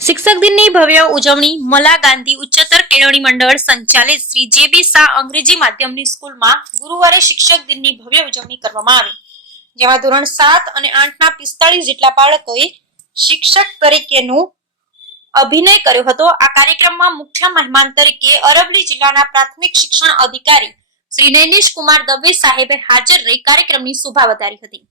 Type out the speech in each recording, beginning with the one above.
શિક્ષક દિનની ભવ્ય ઉજવણી મલા ગાંધી ઉચ્ચતર કેળવણી મંડળ સંચાલિત શ્રી જે.બી. શાહ અંગ્રેજી માધ્યમની સ્કૂલમાં ગુરુવારે શિક્ષક દિનની ભવ્ય ઉજવણી કરવામાં આવી, જેમાં ધોરણ 7 અને 8ના 45 જેટલા બાળકોએ શિક્ષક તરીકેનું અભિનય કર્યો હતો। આ કાર્યક્રમમાં મુખ્ય મહેમાન તરીકે અરવલ્લી જિલ્લાના પ્રાથમિક શિક્ષણ અધિકારી શ્રી નૈનેશ કુમાર દવે સાહેબે હાજર રહી કાર્યક્રમની શોભા વધારી હતી।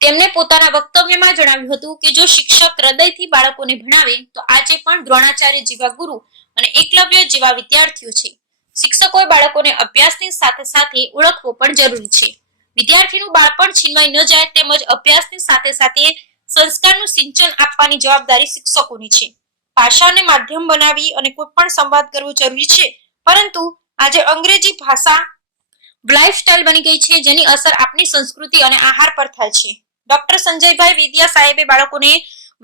તેમણે પોતાના વક્તવ્યમાં જણાવ્યું હતું કે જો શિક્ષક હૃદયથી બાળકોને ભણાવે તો આજે પણ દ્રોણાચાર્ય જેવા ગુરુ અને એકલવ્ય જેવા વિદ્યાર્થીઓ છે। શિક્ષકોએ બાળકોને અભ્યાસની સાથે સાથે ઓળખવો પણ જરૂરી છે। વિદ્યાર્થીનું બાળપણ છીનવાઈ ન જાય તેમજ અભ્યાસની સાથે સાથે સંસ્કારનું સિંચન આપવાની જવાબદારી શિક્ષકોની છે। ભાષાને માધ્યમ બનાવી અને કોઈ પણ સંવાદ કરવો જરૂરી છે, પરંતુ આજે અંગ્રેજી ભાષા લાઇફસ્ટાઇલ બની ગઈ છે, જેની અસર આપણી સંસ્કૃતિ અને આહાર પર થાય છે। ડોક્ટર સંજયભાઈ વિદ્યા સાહેબે બાળકોને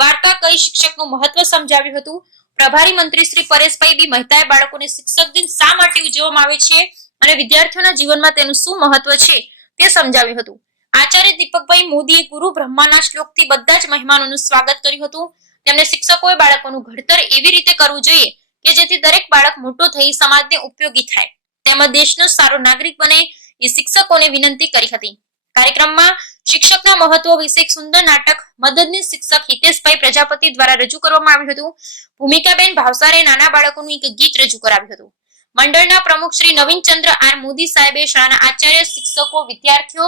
વાર્તા કહી શિક્ષકનું મહત્વ સમજાવ્યું હતું। પ્રભારી મંત્રી શ્રી પરેશભાઈ બી મહેતાએ બાળકોને શિક્ષક દિન શા માટે ઉજવવામાં આવે છે અને વિદ્યાર્થીઓના જીવનમાં તેનું શું મહત્વ છે તે સમજાવ્યું હતું। આચાર્ય દીપકભાઈ મોદીએ ગુરુ બ્રહ્માના શ્લોકથી બધા જ મહેમાનોનું સ્વાગત કર્યું હતું। તેમણે શિક્ષકોએ બાળકોનું ઘડતર એવી રીતે કરવું જોઈએ કે જેથી દરેક બાળક મોટો થઈ સમાજને ઉપયોગી થાય તેમજ દેશનો સારો નાગરિક બને એ શિક્ષકોને વિનંતી કરી હતી। કાર્યક્રમમાં શિક્ષકના મહત્વ વિશે એક સુંદર નાટક મદદનીશ શિક્ષક હિતેશભાઈ પ્રજાપતિ દ્વારા રજૂ કરવામાં આવ્યું હતું। ભૂમિકાબેન ભાવસારે નાના બાળકોનું એક ગીત રજૂ કરાવ્યું હતું। મંડળના પ્રમુખ શ્રી નવીનચંદ્ર આર મોદી સાહેબે શાળાના આચાર્ય, શિક્ષકો, વિદ્યાર્થીઓ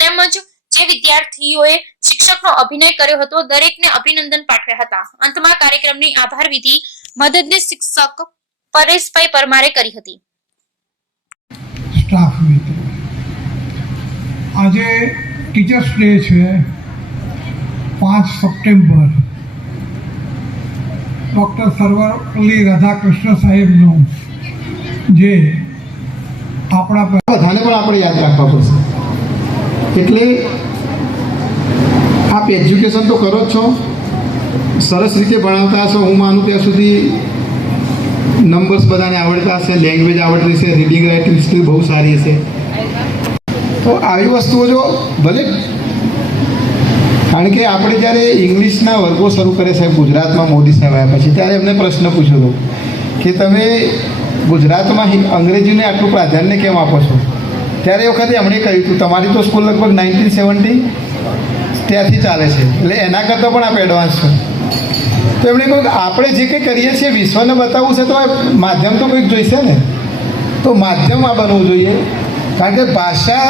તેમજ જે વિદ્યાર્થીઓએ શિક્ષકનો અભિનય કર્યો હતો દરેકને અભિનંદન પાઠવ્યા હતા। અંતમાં કાર્યક્રમની આભાર વિધિ મદદનીશ શિક્ષક પરેશભાઈ પરમારે કરી હતી। સ્ટાફ મિત્રો, આજે ટીચર્સ ડે છે, 5 સપ્ટેમ્બર ડૉક્ટર સર્વપલ્લી રાધાકૃષ્ણ સાહેબનું જે આપણા બધાને પણ આપણે યાદ રાખવા પડશે। એટલે આપ એજ્યુકેશન તો કરો જ છો, સરસ રીતે ભણાવતા હશો, હું માનું ત્યાં સુધી નંબર્સ બધાને આવડતા હશે, લેંગ્વેજ આવડતી હશે, રીડિંગ રાઇટિંગ સ્કિલ બહુ સારી હશે। તો આવી વસ્તુઓ જો ભલે, કારણ કે આપણે જ્યારે ઇંગ્લિશના વર્ગો શરૂ કરે સાહેબ ગુજરાતમાં મોદી સાહેબ આવ્યા પછી, ત્યારે એમને પ્રશ્ન પૂછ્યો હતો કે તમે ગુજરાતમાં અંગ્રેજીને આટલું પ્રાધાન્ય કેમ આપો છો? ત્યારે એ વખતે એમણે કહ્યું હતું તમારી તો સ્કૂલ લગભગ 1970 ત્યાંથી ચાલે છે, એટલે એના કરતાં પણ આપ એડવાન્સ છો। તો એમણે કહ્યું કે આપણે જે કંઈ કરીએ છીએ વિશ્વને બતાવવું છે તો માધ્યમ તો કંઈક જોઈશે ને, તો માધ્યમ આ બનવું જોઈએ। કારણ કે ભાષા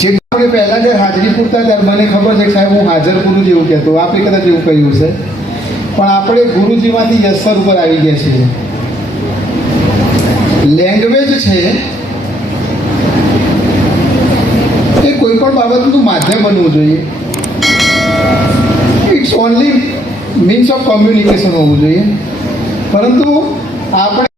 જે આપણે પહેલાં જ્યારે હાજરી પૂરતા ત્યારે મને ખબર છે કે સાહેબ હું હાજર ગુરુ જેવું કહેતો, આપણે કદાચ એવું કહ્યું છે, પણ આપણે ગુરુજીમાંથી યશર ઉપર આવી ગયા છીએ। લેંગ્વેજ છે એ કોઈ પણ બાબતનું માધ્યમ બનવું જોઈએ। It's only means of communication હોવું જોઈએ, પરંતુ આપણે